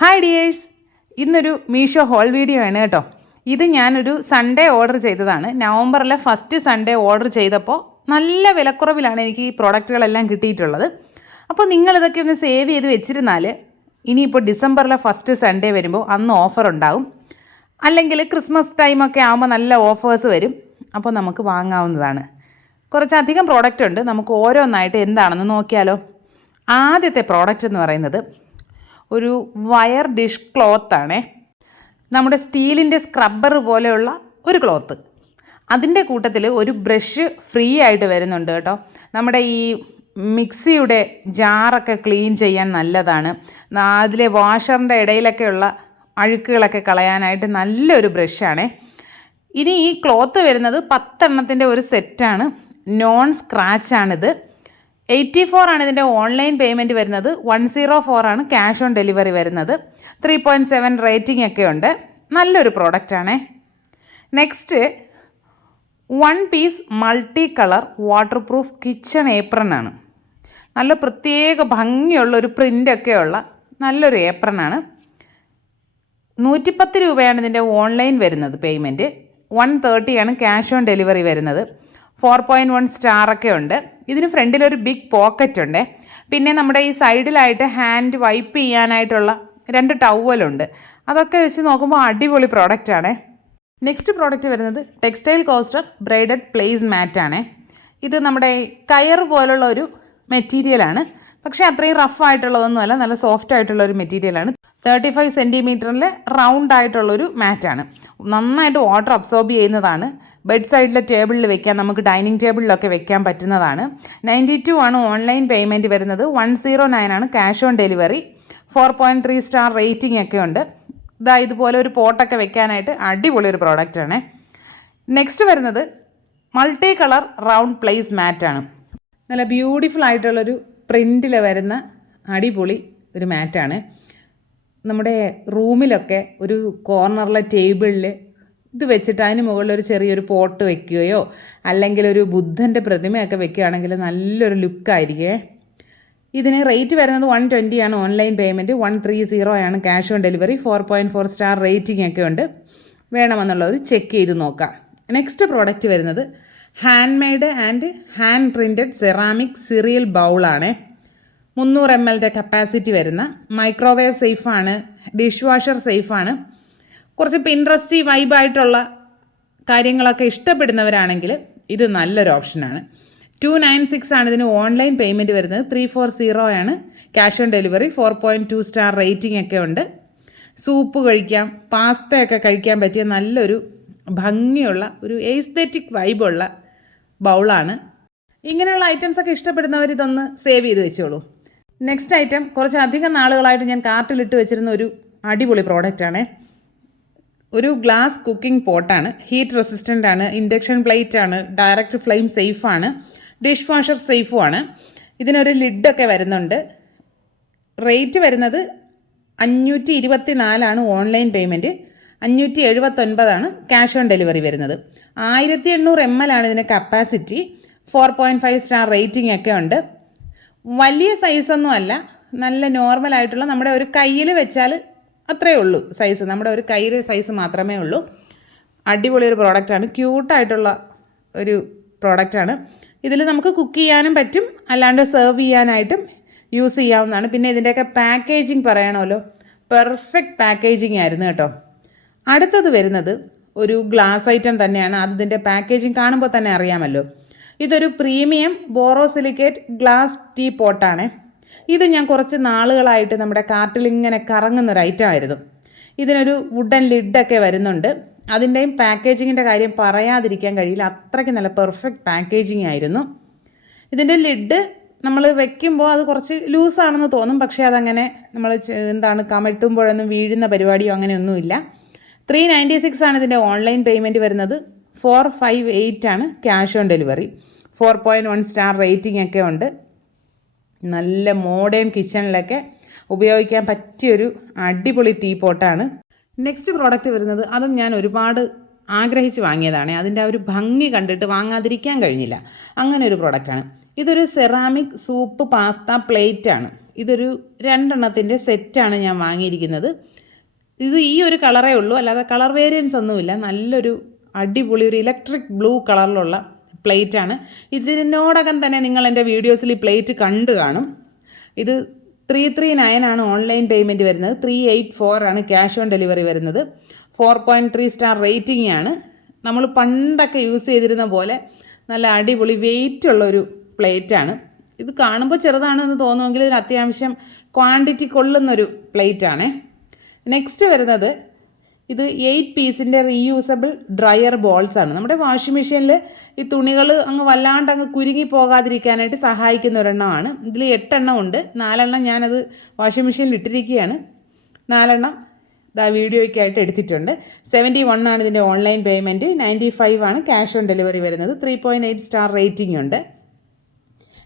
Hi dears, ഇന്നൊരു Meesho whole video ആണ് കേട്ടോ. ഇത് ഞാനൊരു സൺഡേ ഓർഡർ ചെയ്തതാണ്. നവംബറിലെ ഫസ്റ്റ് സൺഡേ ഓർഡർ ചെയ്തപ്പോൾ നല്ല വിലക്കുറവിലാണ് എനിക്ക് ഈ പ്രോഡക്റ്റുകളെല്ലാം കിട്ടിയിട്ടുള്ളത്. അപ്പോൾ നിങ്ങളിതൊക്കെ ഒന്ന് സേവ് ചെയ്ത് വെച്ചിരുന്നാൽ ഇനിയിപ്പോൾ ഡിസംബറിലെ ഫസ്റ്റ് സൺഡേ വരുമ്പോൾ അന്ന് ഓഫർ ഉണ്ടാവും. അല്ലെങ്കിൽ ക്രിസ്മസ് ടൈമൊക്കെ ആകുമ്പോൾ നല്ല ഓഫേഴ്സ് വരും. അപ്പോൾ നമുക്ക് വാങ്ങാവുന്നതാണ്. കുറച്ചധികം പ്രോഡക്റ്റ് ഉണ്ട്. നമുക്ക് ഓരോന്നായിട്ട് എന്താണെന്ന് നോക്കിയാലോ. ആദ്യത്തെ പ്രോഡക്റ്റ് എന്ന് പറയുന്നത് ഒരു വയർ ഡിഷ് ക്ലോത്താണേ. നമ്മുടെ സ്റ്റീലിൻ്റെ സ്ക്രബ്ബർ പോലെയുള്ള ഒരു ക്ലോത്ത്. അതിൻ്റെ കൂട്ടത്തിൽ ഒരു ബ്രഷ് ഫ്രീ ആയിട്ട് വരുന്നുണ്ട് കേട്ടോ. നമ്മുടെ ഈ മിക്സിയുടെ ജാറൊക്കെ ക്ലീൻ ചെയ്യാൻ നല്ലതാണ്. അതിലെ വാഷറിൻ്റെ ഇടയിലൊക്കെയുള്ള അഴുക്കുകളൊക്കെ കളയാനായിട്ട് നല്ലൊരു ബ്രഷാണേ. ഇനി ഈ ക്ലോത്ത് വരുന്നത് 10 എണ്ണത്തിൻ്റെ ഒരു സെറ്റാണ്. നോൺ സ്ക്രാച്ചാണിത്. 84 ആണ് ഇതിൻ്റെ ഓൺലൈൻ പേയ്മെൻറ്റ് വരുന്നത്. 104 ആണ് ക്യാഷ് ഓൺ ഡെലിവറി വരുന്നത്. 3.7 റേറ്റിംഗ് ഒക്കെ ഉണ്ട്. നല്ലൊരു പ്രോഡക്റ്റാണേ. Next 1 piece multi colour waterproof kitchen apron ആണ്. നല്ല പ്രത്യേക ഭംഗിയുള്ളൊരു പ്രിൻ്റൊക്കെയുള്ള നല്ലൊരു ഏപ്രൺ ആണ്. 110 രൂപയാണ് ഇതിൻ്റെ ഓൺലൈൻ വരുന്നത് പേയ്മെൻറ്റ്. 130 ആണ് ക്യാഷ് ഓൺ ഡെലിവറി വരുന്നത്. 4.1 സ്റ്റാറൊക്കെ ഉണ്ട്. ഇതിന് ഫ്രണ്ടിലൊരു ബിഗ് പോക്കറ്റ് ഉണ്ട്. പിന്നെ നമ്മുടെ ഈ സൈഡിലായിട്ട് ഹാൻഡ് വൈപ്പ് ചെയ്യാനായിട്ടുള്ള 2 ടവലുണ്ട്. അതൊക്കെ വെച്ച് നോക്കുമ്പോൾ അടിപൊളി പ്രോഡക്റ്റാണ്. നെക്സ്റ്റ് പ്രോഡക്റ്റ് വരുന്നത് ടെക്സ്റ്റൈൽ കോസ്റ്റർ ബ്രൈഡഡ് പ്ലേസ് മാറ്റാണ്. ഇത് നമ്മുടെ കയർ പോലുള്ള ഒരു മെറ്റീരിയലാണ്. പക്ഷേ അത്രയും റഫ് ആയിട്ടുള്ളതൊന്നുമല്ല, നല്ല സോഫ്റ്റ് ആയിട്ടുള്ള ഒരു മെറ്റീരിയലാണ്. 35 സെൻറ്റിമീറ്ററിൽ റൗണ്ട് ആയിട്ടുള്ളൊരു മാറ്റാണ്. നന്നായിട്ട് വാട്ടർ അബ്സോർബ് ചെയ്യുന്നതാണ്. ബെഡ് സൈഡിലെ ടേബിളിൽ വെക്കാൻ, നമുക്ക് ഡൈനിങ് ടേബിളിലൊക്കെ വെക്കാൻ പറ്റുന്നതാണ്. 92 ആണ് ഓൺലൈൻ പേയ്മെൻറ്റ് വരുന്നത്. 109 ആണ് cash on delivery. 4.3 star rating ഒക്കെ ഉണ്ട്. ഇതുപോലെ ഒരു പോട്ടൊക്കെ വെക്കാനായിട്ട് അടിപൊളി ഒരു പ്രോഡക്റ്റാണ്. നെക്സ്റ്റ് വരുന്നത് മൾട്ടി കളർ റൗണ്ട് പ്ലേസ് മാറ്റാണ്. നല്ല ബ്യൂട്ടിഫുൾ ആയിട്ടുള്ളൊരു പ്രിൻറ്റിൽ വരുന്ന അടിപൊളി ഒരു മാറ്റാണ്. നമ്മുടെ റൂമിലൊക്കെ ഒരു കോർണറിലെ ടേബിളിൽ ഇത് വെച്ചിട്ട് അതിന് മുകളിൽ ഒരു ചെറിയൊരു പോട്ട് വെക്കുകയോ അല്ലെങ്കിൽ ഒരു ബുദ്ധൻ്റെ പ്രതിമയൊക്കെ വെക്കുകയാണെങ്കിൽ നല്ലൊരു ലുക്കായിരിക്കേ. ഇതിന് റേറ്റ് വരുന്നത് 120 ആണ് ഓൺലൈൻ പേയ്മെൻറ്റ്. 130 ആണ് cash on delivery. 4.4 star rating ഒക്കെ ഉണ്ട്. വേണമെന്നുള്ളവർ ചെക്ക് ചെയ്ത് നോക്കാം. നെക്സ്റ്റ് പ്രോഡക്റ്റ് വരുന്നത് handmade and hand printed ceramic cereal ബൗളാണ്. 300 ml കപ്പാസിറ്റി വരുന്ന, മൈക്രോവേവ് സേഫാണ്, ഡിഷ് വാഷർ സേഫാണ്. കുറച്ച് പിൻട്രസ്റ്റി വൈബായിട്ടുള്ള കാര്യങ്ങളൊക്കെ ഇഷ്ടപ്പെടുന്നവരാണെങ്കിൽ ഇത് നല്ലൊരു ഓപ്ഷനാണ്. 296 ആണ് ഇതിന് ഓൺലൈൻ പേയ്മെൻറ്റ് വരുന്നത്. 340 ആണ് cash on delivery. 4.2 star rating ഒക്കെ ഉണ്ട്. സൂപ്പ് കഴിക്കാം, പാസ്തയൊക്കെ കഴിക്കാൻ പറ്റിയ നല്ലൊരു ഭംഗിയുള്ള ഒരു എസ്തെറ്റിക് വൈബുള്ള ബൗളാണ്. ഇങ്ങനെയുള്ള ഐറ്റംസൊക്കെ ഇഷ്ടപ്പെടുന്നവർ ഇതൊന്ന് സേവ് ചെയ്ത് വെച്ചോളൂ. നെക്സ്റ്റ് ഐറ്റം കുറച്ചധികം നാളുകളായിട്ട് ഞാൻ കാർട്ടിലിട്ട് വെച്ചിരുന്ന ഒരു അടിപൊളി പ്രോഡക്റ്റാണ്. ഒരു ഗ്ലാസ് കുക്കിംഗ് പോട്ടാണ്. ഹീറ്റ് റെസിസ്റ്റൻ്റ് ആണ്, ഇൻഡക്ഷൻ പ്ലേറ്റ് ആണ്, ഡയറക്റ്റ് ഫ്ലെയിം സേഫാണ്, ഡിഷ് വാഷർ സേഫുമാണ്. ഇതിനൊരു ലിഡൊക്കെ വരുന്നുണ്ട്. റേറ്റ് വരുന്നത് 524 ആണ് ഓൺലൈൻ പേയ്മെൻറ്റ്. 579 ആണ് ക്യാഷ് ഓൺ ഡെലിവറി വരുന്നത്. 1800 ml ആണ് ഇതിൻ്റെ കപ്പാസിറ്റി. 4.5 സ്റ്റാർ റേറ്റിംഗ് ഒക്കെ ഉണ്ട്. വലിയ സൈസൊന്നും അല്ല, നല്ല നോർമലായിട്ടുള്ള നമ്മുടെ ഒരു കയ്യിൽ വെച്ചാൽ അത്രയേ ഉള്ളൂ സൈസ്. നമ്മുടെ ഒരു കയ്യിൽ സൈസ് മാത്രമേ ഉള്ളൂ. അടിപൊളി ഒരു പ്രോഡക്റ്റാണ്. ക്യൂട്ടായിട്ടുള്ള ഒരു പ്രോഡക്റ്റാണ്. ഇതിൽ നമുക്ക് കുക്ക് ചെയ്യാനും പറ്റും, അല്ലാണ്ട് സെർവ് ചെയ്യാനായിട്ടും യൂസ് ചെയ്യാവുന്നതാണ്. പിന്നെ ഇതിൻ്റെയൊക്കെ പാക്കേജിങ് പറയണമല്ലോ, പെർഫെക്റ്റ് പാക്കേജിങ് ആയിരുന്നു കേട്ടോ. അടുത്തത് വരുന്നത് ഒരു ഗ്ലാസ് ഐറ്റം തന്നെയാണ്. അതിൻ്റെ പാക്കേജിങ് കാണുമ്പോൾ തന്നെ അറിയാമല്ലോ. ഇതൊരു പ്രീമിയം ബോറോസിലിക്കേറ്റ് ഗ്ലാസ് ടീ പോട്ടാണ്. ഇത് ഞാൻ കുറച്ച് നാളുകളായിട്ട് നമ്മുടെ കാർട്ടിൽ ഇങ്ങനെ കറങ്ങുന്നൊരു ഐറ്റം ആയിരുന്നു. ഇതിനൊരു വുഡൻ ലിഡൊക്കെ വരുന്നുണ്ട്. അതിൻ്റെയും പാക്കേജിങ്ങിൻ്റെ കാര്യം പറയാതിരിക്കാൻ കഴിയില്ല. അത്രയ്ക്ക് നല്ല പെർഫെക്റ്റ് പാക്കേജിങ് ആയിരുന്നു. ഇതിൻ്റെ ലിഡ് നമ്മൾ വെക്കുമ്പോൾ അത് കുറച്ച് ലൂസാണെന്ന് തോന്നും, പക്ഷേ അതങ്ങനെ നമ്മൾ കമഴ്ത്തുമ്പോഴൊന്നും വീഴുന്ന പരിപാടിയോ അങ്ങനെയൊന്നുമില്ല. 396 ആണ് ഇതിൻ്റെ ഓൺലൈൻ പേയ്മെൻറ്റ് വരുന്നത്. 458 ആണ് cash on delivery. 4.1 star rating ഒക്കെ ഉണ്ട്. നല്ല മോഡേൺ കിച്ചണിലൊക്കെ ഉപയോഗിക്കാൻ പറ്റിയൊരു അടിപൊളി ടീ പോട്ടാണ്. നെക്സ്റ്റ് പ്രോഡക്റ്റ് വരുന്നത്, അതും ഞാൻ ഒരുപാട് ആഗ്രഹിച്ച് വാങ്ങിയതാണ്. അതിൻ്റെ ആ ഒരു ഭംഗി കണ്ടിട്ട് വാങ്ങാതിരിക്കാൻ കഴിഞ്ഞില്ല. അങ്ങനെ ഒരു പ്രോഡക്റ്റാണ്. ഇതൊരു സെറാമിക് സൂപ്പ് പാസ്ത പ്ലേറ്റാണ്. ഇതൊരു 2 എണ്ണത്തിൻ്റെ സെറ്റാണ് ഞാൻ വാങ്ങിയിരിക്കുന്നത്. ഇത് ഈ ഒരു കളറേ ഉള്ളൂ, അല്ലാതെ കളർ വേരിയൻസ് ഒന്നുമില്ല. നല്ലൊരു അടിപൊളി ഒരു ഇലക്ട്രിക് ബ്ലൂ കളറിലുള്ള പ്ലേറ്റാണ്. ഇതിനോടകം തന്നെ നിങ്ങൾ എൻ്റെ വീഡിയോസിൽ ഈ പ്ലേറ്റ് കണ്ടു കാണും. ഇത് 339 ആണ് ഓൺലൈൻ പേയ്മെൻറ്റ് വരുന്നത്. 384 ആണ് ക്യാഷ് ഓൺ ഡെലിവറി വരുന്നത്. 4.3 സ്റ്റാർ റേറ്റിംഗ് ആണ്. നമ്മൾ പണ്ടൊക്കെ യൂസ് ചെയ്തിരുന്ന പോലെ നല്ല അടിപൊളി വെയിറ്റുള്ളൊരു പ്ലേറ്റാണ്. ഇത് കാണുമ്പോൾ ചെറുതാണെന്ന് തോന്നുമെങ്കിൽ ഇതിന് അത്യാവശ്യം ക്വാണ്ടിറ്റി കൊള്ളുന്നൊരു പ്ലേറ്റാണ്. നെക്സ്റ്റ് വരുന്നത് ഇത് 8 പീസിൻ്റെ റീയൂസബിൾ ഡ്രയർ ബോൾസ് ആണ്. നമ്മുടെ വാഷിംഗ് മെഷീനിൽ ഈ തുണികൾ അങ്ങ് വല്ലാണ്ട് അങ്ങ് കുരുങ്ങി പോകാതിരിക്കാനായിട്ട് സഹായിക്കുന്ന ഒരെണ്ണമാണ്. ഇതിൽ 8 എണ്ണം ഉണ്ട്. 4 എണ്ണം ഞാനത് വാഷിംഗ് മെഷീനിൽ ഇട്ടിരിക്കുകയാണ്. 4 എണ്ണം വീഡിയോയ്ക്കായിട്ട് എടുത്തിട്ടുണ്ട്. 71 ആണ് ഇതിൻ്റെ ഓൺലൈൻ പേയ്മെൻറ്റ്. 95 ആണ് ക്യാഷ് ഓൺ ഡെലിവറി വരുന്നത്. 3.8 സ്റ്റാർ റേറ്റിംഗ് ഉണ്ട്.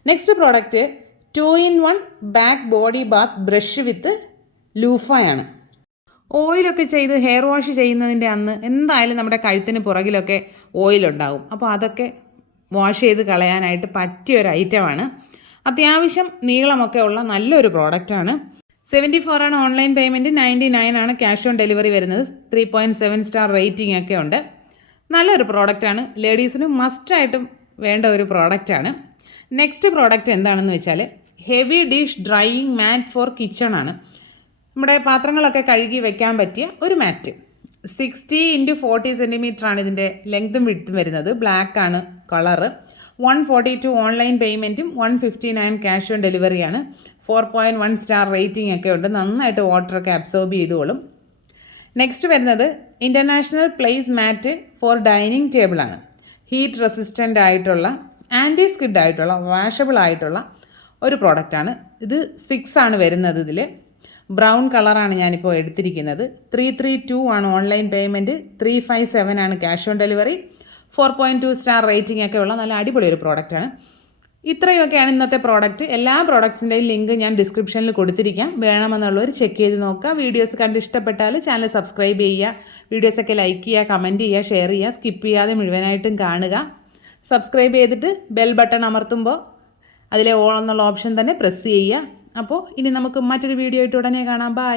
Next product 2-in-1 back body bath brush with ലൂഫയാണ്. ഓയിലൊക്കെ ചെയ്ത് ഹെയർ വാഷ് ചെയ്യുന്നതിൻ്റെ അന്ന് എന്തായാലും നമ്മുടെ കഴുത്തിന് പുറകിലൊക്കെ ഓയിലുണ്ടാവും. അപ്പോൾ അതൊക്കെ വാഷ് ചെയ്ത് കളയാനായിട്ട് പറ്റിയൊരു ഐറ്റമാണ്. അത്യാവശ്യം നീളമൊക്കെ ഉള്ള നല്ലൊരു പ്രോഡക്റ്റാണ്. 74 ആണ് ഓൺലൈൻ പേയ്മെൻറ്റ്. 99 ആണ് ക്യാഷ് ഓൺ ഡെലിവറി വരുന്നത്. 3.7 സ്റ്റാർ റേറ്റിംഗ് ഒക്കെ ഉണ്ട്. നല്ലൊരു പ്രോഡക്റ്റാണ്. ലേഡീസിന് മസ്റ്റായിട്ടും വേണ്ട ഒരു പ്രോഡക്റ്റാണ്. നെക്സ്റ്റ് പ്രോഡക്റ്റ് എന്താണെന്ന് വെച്ചാൽ heavy dish drying mat for kitchen ആണ്. നമ്മുടെ പാത്രങ്ങളൊക്കെ കഴുകി വെക്കാൻ പറ്റിയ ഒരു മാറ്റ്. 60x40 സെൻറ്റിമീറ്റർ ആണ് ഇതിൻ്റെ ലെങ്ത്തും വിഡ്ത്തും വരുന്നത്. ബ്ലാക്ക് ആണ് കളറ്. 142 ഓൺലൈൻ പേയ്മെൻറ്റും 159 ക്യാഷ് ഓൺ ഡെലിവറിയാണ്. 4.1 സ്റ്റാർ റേറ്റിംഗ് ഒക്കെ ഉണ്ട്. നന്നായിട്ട് വാട്ടറൊക്കെ അബ്സോർബ് ചെയ്തോളും. നെക്സ്റ്റ് വരുന്നത് ഇൻ്റർനാഷണൽ പ്ലേസ് മാറ്റ് ഫോർ ഡൈനിങ് ടേബിളാണ്. ഹീറ്റ് റെസിസ്റ്റൻ്റ് ആയിട്ടുള്ള ആൻറ്റി സ്കിഡ് ആയിട്ടുള്ള വാഷബിൾ ആയിട്ടുള്ള ഒരു പ്രോഡക്റ്റാണ്. ഇത് 6 ആണ് വരുന്നത്. ഇതിൽ ബ്രൗൺ കളറാണ് ഞാനിപ്പോൾ എടുത്തിരിക്കുന്നത്. 332 ആണ് ഓൺലൈൻ പേയ്മെൻറ്റ്. 357 ആണ് cash on delivery. 4.2 star rating ഒക്കെ ഉള്ള നല്ല അടിപൊളി ഒരു പ്രോഡക്റ്റാണ്. ഇത്രയൊക്കെയാണ് ഇന്നത്തെ പ്രോഡക്റ്റ്. എല്ലാ പ്രോഡക്ട്സിൻ്റെയും ലിങ്ക് ഞാൻ ഡിസ്ക്രിപ്ഷനിൽ കൊടുത്തിരിക്കാം. വേണമെന്നുള്ളവർ ചെക്ക് ചെയ്ത് നോക്കുക. വീഡിയോസ് കണ്ട് ഇഷ്ടപ്പെട്ടാൽ ചാനൽ സബ്സ്ക്രൈബ് ചെയ്യുക. വീഡിയോസൊക്കെ ലൈക്ക് ചെയ്യുക, കമൻറ്റ് ചെയ്യുക, ഷെയർ ചെയ്യുക. സ്കിപ്പ് ചെയ്യാതെ മുഴുവനായിട്ടും കാണുക. സബ്സ്ക്രൈബ് ചെയ്തിട്ട് ബെൽ ബട്ടൺ അമർത്തുമ്പോൾ അതിലെ ഓൾ എന്നുള്ള ഓപ്ഷൻ തന്നെ പ്രസ് ചെയ്യുക. അപ്പോൾ ഇനി നമുക്ക് മറ്റൊരു വീഡിയോ ആയിട്ട് ഉടനെ കാണാം. ബൈ.